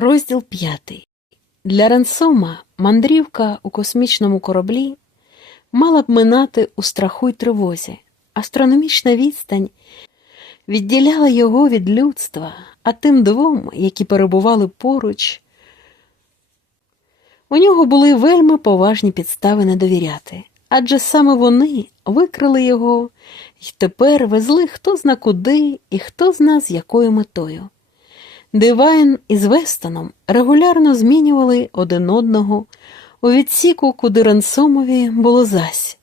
Розділ п'ятий. Для Ренсома мандрівка у космічному кораблі мала б минати у страху й тривозі. Астрономічна відстань відділяла його від людства, а тим двом, які перебували поруч, у нього були вельми поважні підстави не довіряти, адже саме вони викрили його і тепер везли хто зна куди і хто зна з якою метою. Дивайн із Вестоном регулярно змінювали один одного у відсіку, куди Ренсомові було зась.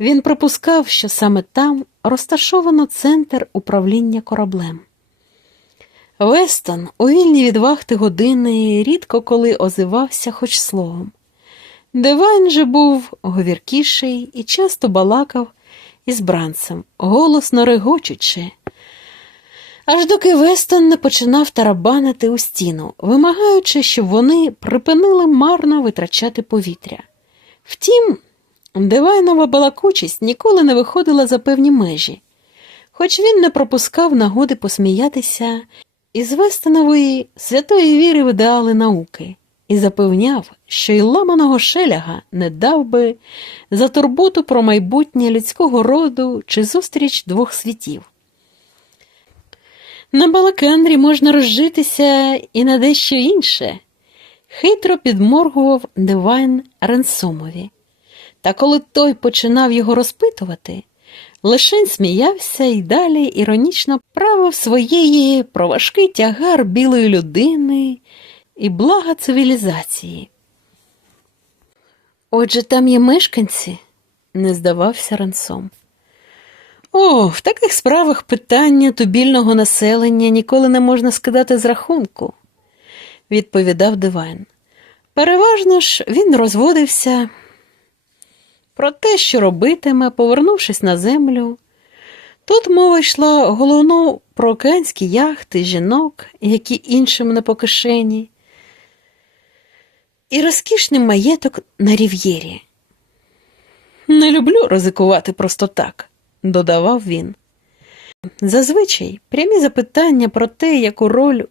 Він припускав, що саме там розташовано центр управління кораблем. Вестон у вільні від вахти години рідко коли озивався хоч словом. Дивайн же був говіркіший і часто балакав із бранцем, голосно регочучи, аж доки Вестон не починав тарабанити у стіну, вимагаючи, щоб вони припинили марно витрачати повітря. Втім, Дивайнова балакучість ніколи не виходила за певні межі, хоч він не пропускав нагоди посміятися із Вестонової святої віри в ідеали науки і запевняв, що й ламаного шеляга не дав би за турботу про майбутнє людського роду чи зустріч двох світів. На Балакандрі можна розжитися і на дещо інше, хитро підморгував Дивайн Ренсомові. Та коли той починав його розпитувати, лишень сміявся і далі іронічно правив своєї про важкий тягар білої людини і блага цивілізації. Отже, там є мешканці, не здавався Рансом. О, в таких справах питання тубільного населення ніколи не можна скидати з рахунку, відповідав Дивайн. Переважно ж він розводився про те, що робитиме, повернувшись на землю. Тут мова йшла головно про океанські яхти, жінок, які іншим не по кишені, і розкішний маєток на рів'єрі. Не люблю ризикувати просто так, додавав він. Зазвичай прямі запитання про те, яку роль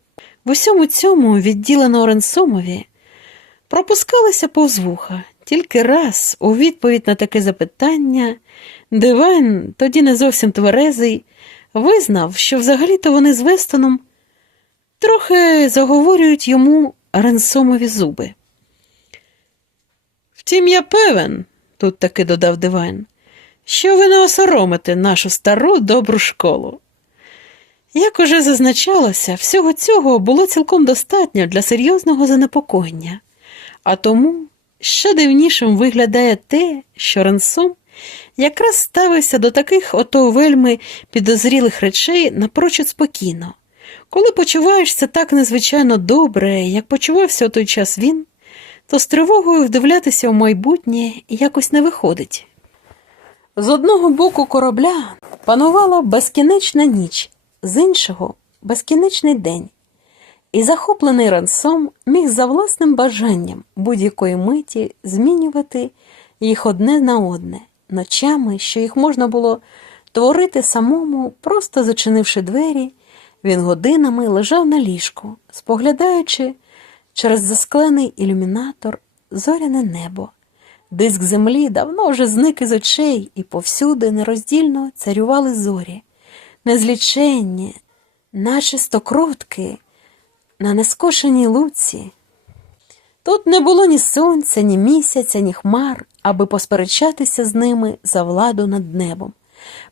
в усьому цьому відділено Оренсомові, пропускалися повз вуха. Тільки раз у відповідь на таке запитання Дивайн, тоді не зовсім тверезий, визнав, що взагалі-то вони з Вестоном трохи заговорюють йому Ренсомові зуби. Втім, я певен, тут таки додав Дивайн, що ви не осоромите нашу стару добру школу. Як уже зазначалося, всього цього було цілком достатньо для серйозного занепокоєння, а тому ще дивнішим виглядає те, що Ренсом якраз ставився до таких ото вельми підозрілих речей напрочуд спокійно. Коли почуваєшся так незвичайно добре, як почувався у той час він, то з тривогою вдивлятися в майбутнє якось не виходить. З одного боку корабля панувала безкінечна ніч, з іншого безкінечний день, і захоплений рансом міг за власним бажанням будь-якої миті змінювати їх одне на одне, ночами, що їх можна було творити самому, просто зачинивши двері, він годинами лежав на ліжку, споглядаючи через засклений ілюмінатор зоряне небо. Диск землі давно вже зник із очей, і повсюди нероздільно царювали зорі, незліченні, наче стокротки на нескошеній луці. Тут не було ні сонця, ні місяця, ні хмар, аби посперечатися з ними за владу над небом.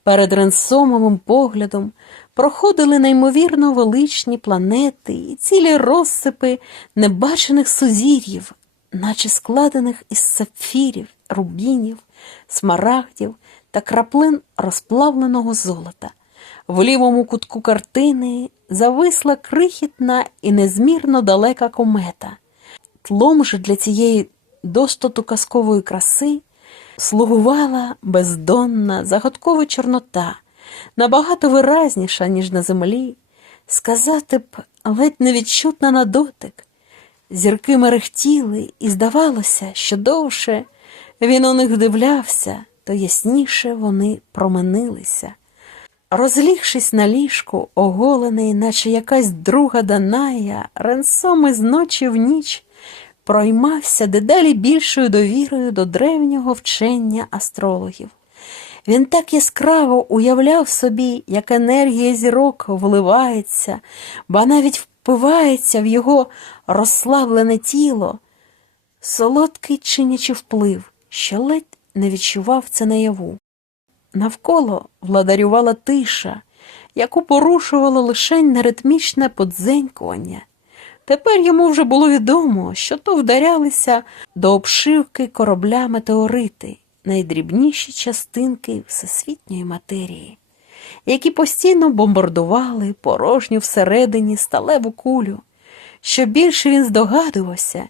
Перед ренсомовим поглядом проходили неймовірно величні планети і цілі розсипи небачених сузір'їв, наче складених із сапфірів, рубінів, смарагдів та краплин розплавленого золота. В лівому кутку картини зависла крихітна і незмірно далека комета. Тлом же для цієї достоту казкової краси слугувала бездонна, загадкова чорнота, набагато виразніша, ніж на землі, сказати б, ледь невідчутна на дотик. Зірки мерехтіли, і здавалося, що довше він у них вдивлявся, то ясніше вони променилися. Розлігшись на ліжку, оголений, наче якась друга Даная, Ренсом із ночі в ніч проймався дедалі більшою довірою до древнього вчення астрологів. Він так яскраво уявляв собі, як енергія зірок вливається, ба навіть впивається в його розслаблене тіло, солодкий чинячи вплив, що ледь не відчував це наяву. Навколо владарювала тиша, яку порушувало лише неритмічне подзенькування. Тепер йому вже було відомо, що то вдарялися до обшивки корабля метеорити, найдрібніші частинки всесвітньої матерії, які постійно бомбардували порожню всередині сталеву кулю. Що більше він здогадувався,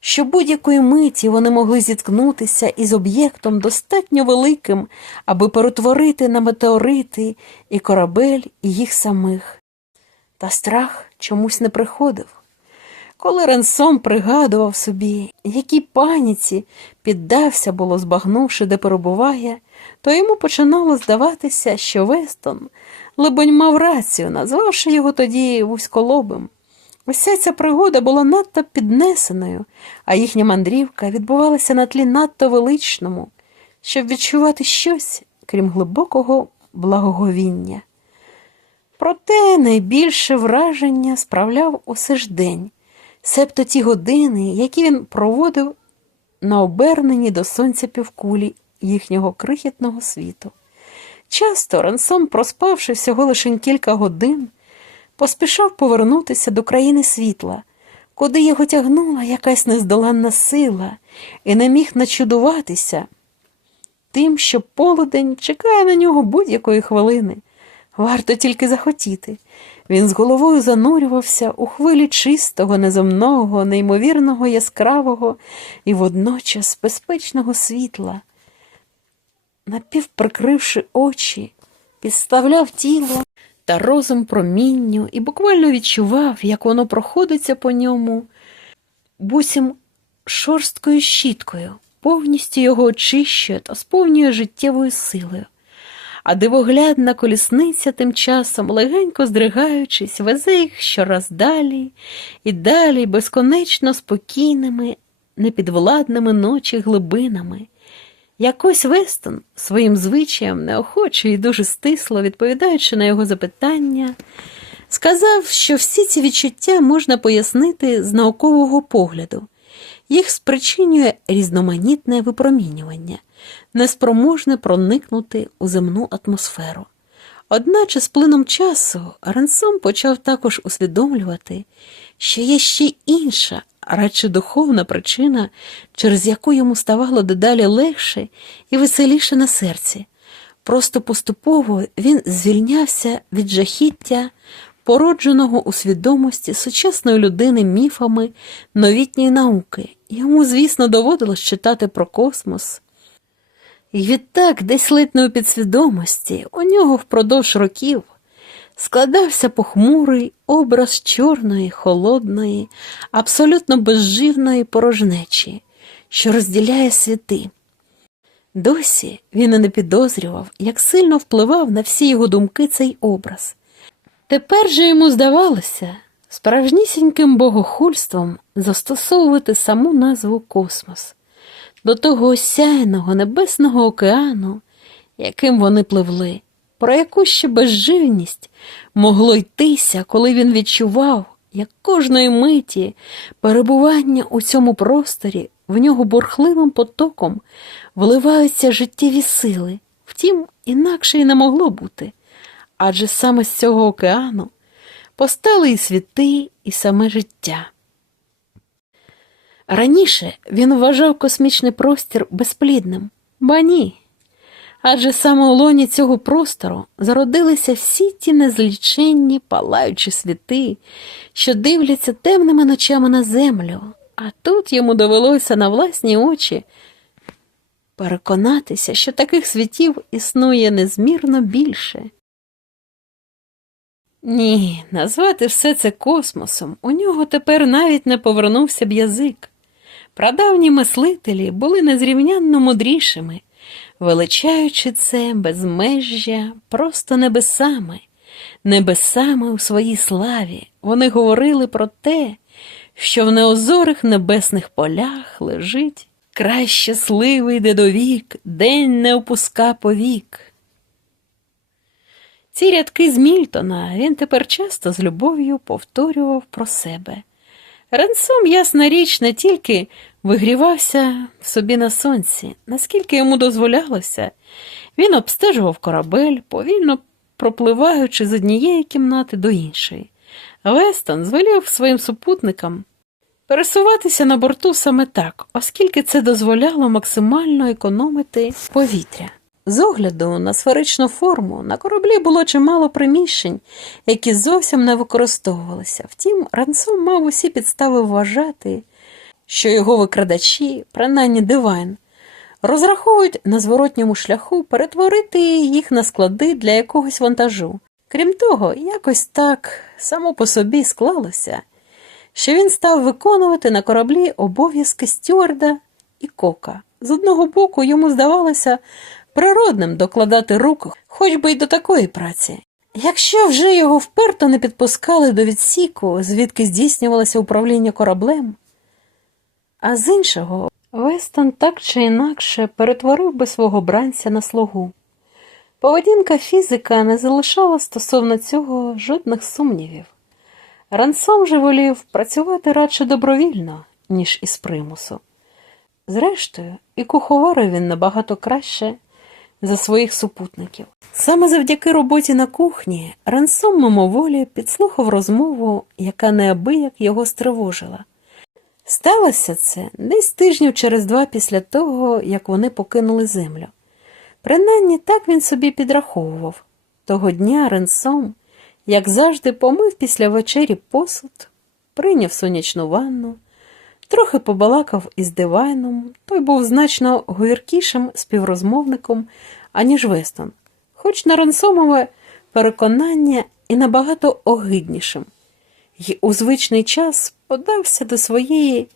що будь-якої миті вони могли зіткнутися із об'єктом достатньо великим, аби перетворити на метеорити і корабель, і їх самих. Та страх чомусь не приходив. Коли Ренсом пригадував собі, якій паніці піддався було, збагнувши, де перебуває, то йому починало здаватися, що Вестон, либонь, мав рацію, назвавши його тоді вузьколобим. Уся ця пригода була надто піднесеною, а їхня мандрівка відбувалася на тлі надто величному, щоб відчувати щось, крім глибокого благоговіння. Проте найбільше враження справляв усе ж день, себто ті години, які він проводив на оберненні до сонця півкулі їхнього крихітного світу. Часто Рансом, проспавши всього лише кілька годин, поспішав повернутися до країни світла, куди його тягнула якась нездоланна сила, і не міг начудуватися тим, що полудень чекає на нього будь-якої хвилини. Варто тільки захотіти. Він з головою занурювався у хвилі чистого, неземного, неймовірного, яскравого і водночас безпечного світла. Напівприкривши очі, підставляв тіло та розум промінню і буквально відчував, як воно проходиться по ньому, буцім шорсткою щіткою, повністю його очищує та сповнює життєвою силою. А дивоглядна колісниця тим часом, легенько здригаючись, везе їх щораз далі і далі безконечно спокійними, непідвладними ночі глибинами. Якось Вестон своїм звичаєм, неохоче і дуже стисло, відповідаючи на його запитання, сказав, що всі ці відчуття можна пояснити з наукового погляду. Їх спричинює різноманітне випромінювання, неспроможне проникнути у земну атмосферу. Одначе з плином часу Ренсом почав також усвідомлювати, що є ще інша, радше духовна причина, через яку йому ставало дедалі легше і веселіше на серці. Просто поступово він звільнявся від жахіття, породженого у свідомості сучасної людини міфами новітньої науки. Йому, звісно, доводилось читати про космос. І відтак, десь ледь у підсвідомості, у нього впродовж років складався похмурий образ чорної, холодної, абсолютно безживної порожнечі, що розділяє світи. Досі він і не підозрював, як сильно впливав на всі його думки цей образ. Тепер же йому здавалося справжнісіньким богохульством застосовувати саму назву космос до того осяяного небесного океану, яким вони пливли, про яку ще безживність могло йтися, коли він відчував, як кожної миті перебування у цьому просторі в нього бурхливим потоком вливаються життєві сили. Втім, інакше й не могло бути. Адже саме з цього океану постали і світи, і саме життя. Раніше він вважав космічний простір безплідним, ба ні. Адже саме у лоні цього простору зародилися всі ті незліченні палаючі світи, що дивляться темними ночами на землю, а тут йому довелося на власні очі переконатися, що таких світів існує незмірно більше. Ні, назвати все це космосом у нього тепер навіть не повернувся б язик. Прадавні мислителі були незрівнянно мудрішими, величаючи це безмежжя просто небесами, небесами у своїй славі, вони говорили про те, що в неозорих небесних полях лежить край щасливий дедовік, день не опуска повік. Ці рядки з Мільтона він тепер часто з любов'ю повторював про себе. Ренсом, ясна річ, не тільки вигрівався собі на сонці, наскільки йому дозволялося, він обстежував корабель, повільно пропливаючи з однієї кімнати до іншої. Вестон звелів своїм супутникам пересуватися на борту саме так, оскільки це дозволяло максимально економити повітря. З огляду на сферичну форму на кораблі було чимало приміщень, які зовсім не використовувалися. Втім, Рансон мав усі підстави вважати, що його викрадачі, принаймні дивайн, розраховують на зворотньому шляху перетворити їх на склади для якогось вантажу. Крім того, якось так само по собі склалося, що він став виконувати на кораблі обов'язки стюарда і кока. З одного боку йому здавалося природним докладати руку хоч би й до такої праці. Якщо вже його вперто не підпускали до відсіку, звідки здійснювалося управління кораблем, а з іншого, Вестон так чи інакше перетворив би свого бранця на слугу. Поведінка фізика не залишала стосовно цього жодних сумнівів. Рансон же волів працювати радше добровільно, ніж із примусу. Зрештою, і куховарив він набагато краще за своїх супутників. Саме завдяки роботі на кухні Рансон мимоволі підслухав розмову, яка неабияк його стривожила. Сталося це десь тижнів через два після того, як вони покинули землю. Принаймні так він собі підраховував. Того дня Ренсом, як завжди, помив після вечері посуд, прийняв сонячну ванну, трохи побалакав із дивайном, той був значно говіркішим співрозмовником, аніж Вестон, хоч на Ренсомове переконання і набагато огиднішим. І у звичний час подався до своєї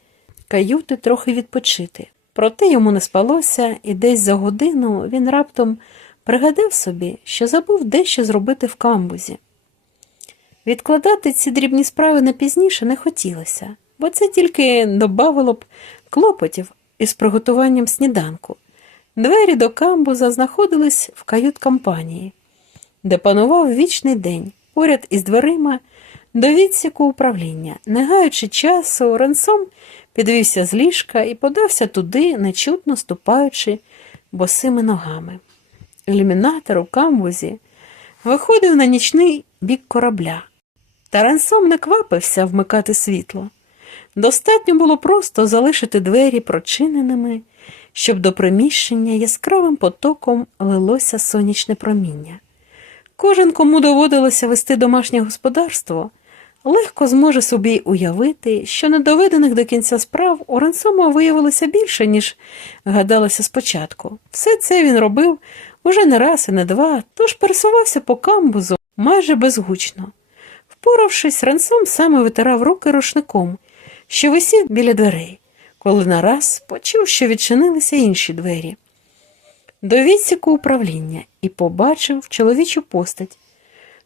каюти трохи відпочити. Проте йому не спалося, і десь за годину він раптом пригадав собі, що забув дещо зробити в камбузі. Відкладати ці дрібні справи на пізніше не хотілося, бо це тільки добавило б клопотів із приготуванням сніданку. Двері до камбуза знаходились в кают-компанії, де панував вічний день, поряд із дверима до відсіку управління. Не гаючи часу, Ренсом підвівся з ліжка і подався туди, нечутно ступаючи босими ногами. Ілюмінатор у камбузі виходив на нічний бік корабля, та Ренсом не квапився вмикати світло. Достатньо було просто залишити двері прочиненими, щоб до приміщення яскравим потоком лилося сонячне проміння. Кожен, кому доводилося вести домашнє господарство, легко зможе собі уявити, що недоведених до кінця справ у Ренсома виявилося більше, ніж гадалося спочатку. Все це він робив уже не раз і не два, тож пересувався по камбузу майже безгучно. Впоравшись, Ренсом саме витирав руки рушником, що висів біля дверей, коли нараз почув, що відчинилися інші двері. До відсіку управління і побачив чоловічу постать.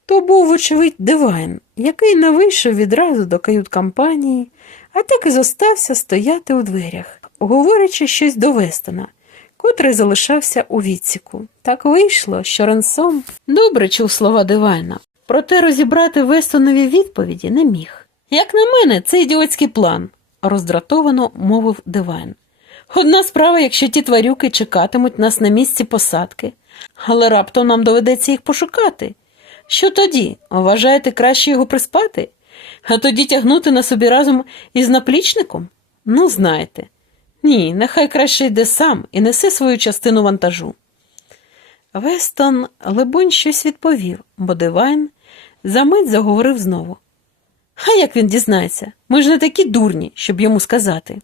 То був, вочевидь, дивайн, який не вийшов відразу до кают-компанії, а так і зостався стояти у дверях, говорячи щось до Вестона, котрий залишався у відсіку. Так вийшло, що Ренсом добре чув слова дивайна, проте розібрати Вестонові відповіді не міг. Як на мене, це ідіотський план, роздратовано мовив дивайн. Одна справа, якщо ті тварюки чекатимуть нас на місці посадки, але раптом нам доведеться їх пошукати. Що тоді? Вважаєте краще його приспати? А тоді тягнути на собі разом із наплічником? Ну, знаєте. Ні, нехай краще йде сам і несе свою частину вантажу. Вестон, либонь, щось відповів, бо Дивайн за мить заговорив знову. А як він дізнається? Ми ж не такі дурні, щоб йому сказати.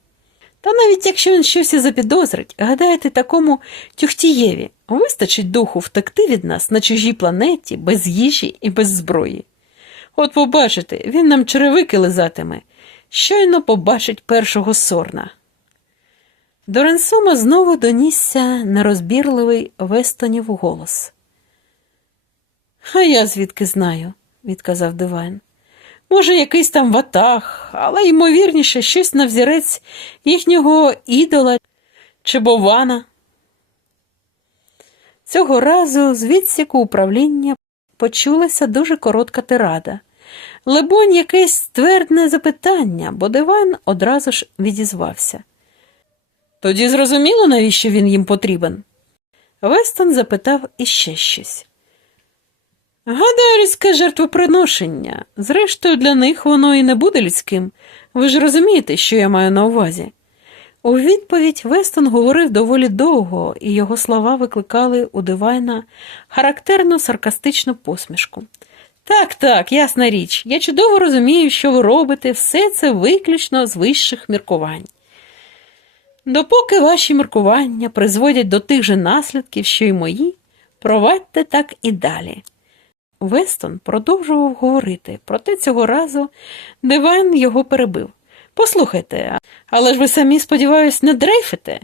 Та навіть якщо він щось і запідозрить, гадаєте, такому тюхтієві вистачить духу втекти від нас на чужій планеті, без їжі і без зброї. От побачите, він нам черевики лизатиме, щойно побачить першого сорна. До Ренсома знову донісся нерозбірливий Вестонів голос. А я звідки знаю, відказав Дивайн. Може, якийсь там ватаг, але ймовірніше щось на взірець їхнього ідола чи бована. Цього разу з відсіку управління почулася дуже коротка тирада. Лебонь, якесь твердне запитання, бо диван одразу ж відізвався. Тоді зрозуміло, навіщо він їм потрібен? Вестон запитав іще щось. Гадаю, людське жертвоприношення. Зрештою, для них воно і не буде людським. Ви ж розумієте, що я маю на увазі. У відповідь Вестон говорив доволі довго, і його слова викликали у Дивайна характерну саркастичну посмішку. Так, так, ясна річ, я чудово розумію, що ви робите, все це виключно з вищих міркувань. Допоки ваші міркування призводять до тих же наслідків, що й мої, провадьте так і далі. Вестон продовжував говорити, проте цього разу Дивайн його перебив. Послухайте, але ж ви самі, сподіваюсь, не дрейфите.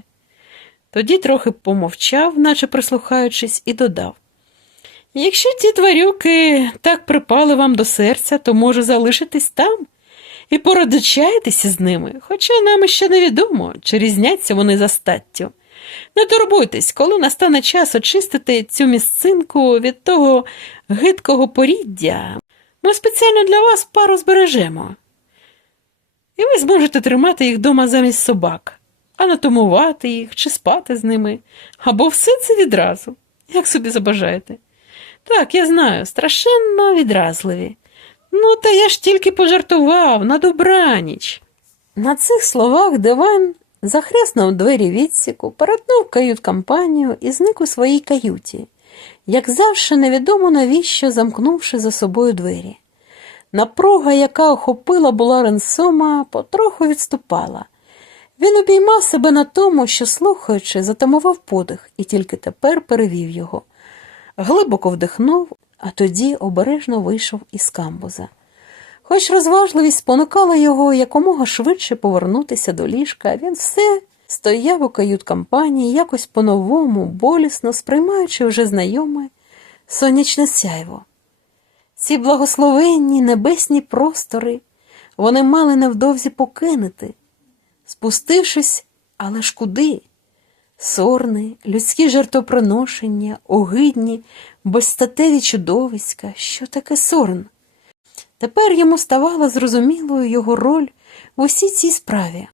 Тоді трохи помовчав, наче прислухаючись, і додав. Якщо ті тварюки так припали вам до серця, то може залишитись там і породичаєтеся з ними, хоча нам ще невідомо, чи різняться вони за статтю. Не турбуйтесь, коли настане час очистити цю місцинку від того гидкого поріддя, ми спеціально для вас пару збережемо. І ви зможете тримати їх дома замість собак, анатомувати їх чи спати з ними, або все це відразу, як собі забажаєте. Так, я знаю, страшенно відразливі. Ну, та я ж тільки пожартував на добраніч. На цих словах диван захряснув двері відсіку, перетнув кают-компанію і зник у своїй каюті, як завжди невідомо навіщо замкнувши за собою двері. Напруга, яка охопила була Ренсома, потроху відступала. Він обіймав себе на тому, що, слухаючи, затамував подих і тільки тепер перевів його. Глибоко вдихнув, а тоді обережно вийшов із камбуза. Хоч розважливість спонукала його якомога швидше повернутися до ліжка, він все стояв у кают-компанії, якось по-новому, болісно сприймаючи вже знайоме сонячне сяйво. Ці благословенні небесні простори вони мали невдовзі покинути, спустившись, але ж куди? Сорни, людські жертвоприношення, огидні, безстатеві чудовиська, що таке сорн? Тепер йому ставала зрозумілою його роль в усій цій справі.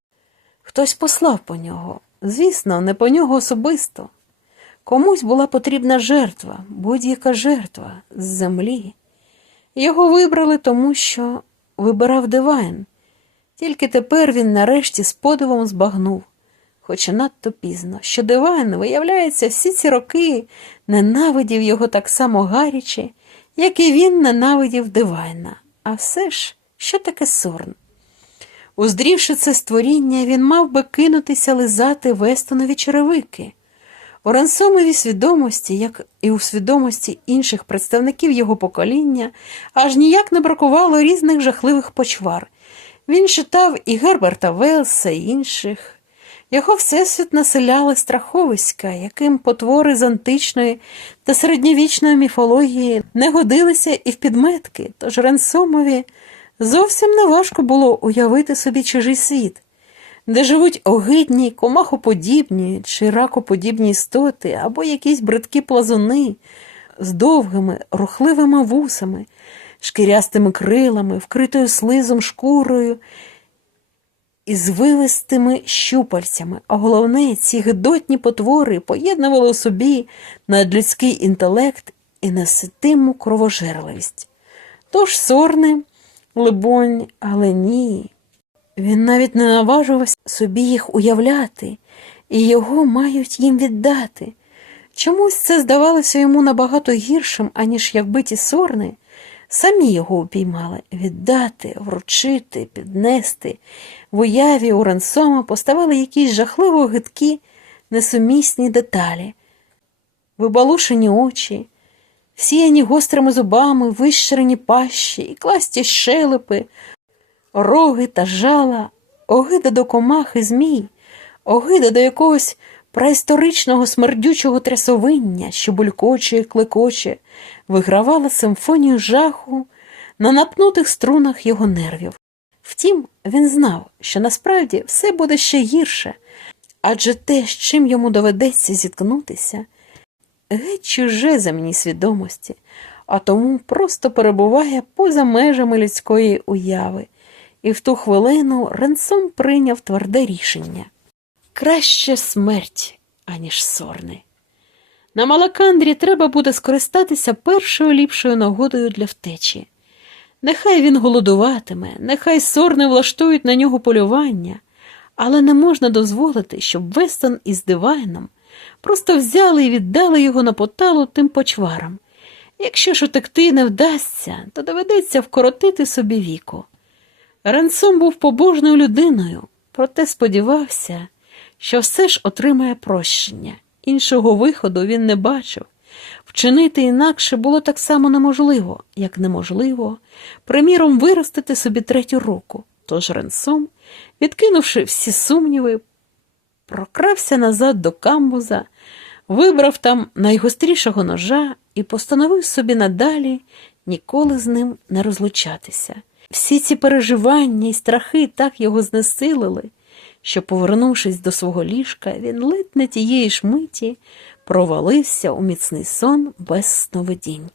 Хтось послав по нього, звісно, не по нього особисто. Комусь була потрібна жертва, будь-яка жертва з землі. Його вибрали тому, що вибирав дивайн. Тільки тепер він нарешті з подивом збагнув, хоча надто пізно, що дивайн, виявляється, всі ці роки ненавидів його так само гаряче, як і він ненавидів дивайна. А все ж, що таке сорн? Уздрівши це створіння, він мав би кинутися лизати Вестонові черевики. У Рансомовій свідомості, як і у свідомості інших представників його покоління, аж ніяк не бракувало різних жахливих почвар. Він читав і Герберта Велса, і інших. Його всесвіт населяли страховиська, яким потвори з античної та середньовічної міфології не годилися і в підметки, тож Ренсомові зовсім неважко було уявити собі чужий світ, де живуть огидні, комахоподібні чи ракоподібні істоти або якісь бридкі плазуни з довгими, рухливими вусами, шкірястими крилами, вкритою слизом шкурою із вивистими щупальцями, а головне, ці гидотні потвори поєднували у собі надлюдський інтелект і неситиму кровожерливість. Тож сорни, либонь, але ні. Він навіть не наважувався собі їх уявляти, і його мають їм віддати. Чомусь це здавалося йому набагато гіршим, аніж якби ті сорни самі його упіймали віддати, вручити, піднести. В уяві у Рансома поставали якісь жахливо гидкі, несумісні деталі, вибалушені очі, всіяні гострими зубами, вищерені пащі і класті щелепи, роги та жала, огида до комах і змій, огида до якогось праісторичного смердючого трясовиння, що булькоче клекоче, вигравала симфонію жаху на напнутих струнах його нервів. Втім, він знав, що насправді все буде ще гірше, адже те, з чим йому доведеться зіткнутися, геть чуже земній свідомості, а тому просто перебуває поза межами людської уяви, і в ту хвилину Ренсом прийняв тверде рішення краще смерть, аніж сорни. На Малакандрі треба буде скористатися першою ліпшою нагодою для втечі. Нехай він голодуватиме, нехай сорни влаштують на нього полювання, але не можна дозволити, щоб Вестон із Дивайном просто взяли і віддали його на поталу тим почварам. Якщо ж утекти не вдасться, то доведеться вкоротити собі віку. Ренсом був побожною людиною, проте сподівався, що все ж отримає прощення. Іншого виходу він не бачив. Вчинити інакше було так само неможливо, як неможливо, приміром, виростити собі третю руку. Тож Ренсом, відкинувши всі сумніви, прокрався назад до камбуза, вибрав там найгострішого ножа і постановив собі надалі ніколи з ним не розлучатися. Всі ці переживання і страхи так його знесилили, що, повернувшись до свого ліжка, він ледь не тієї ж миті провалився у міцний сон без сновидінь.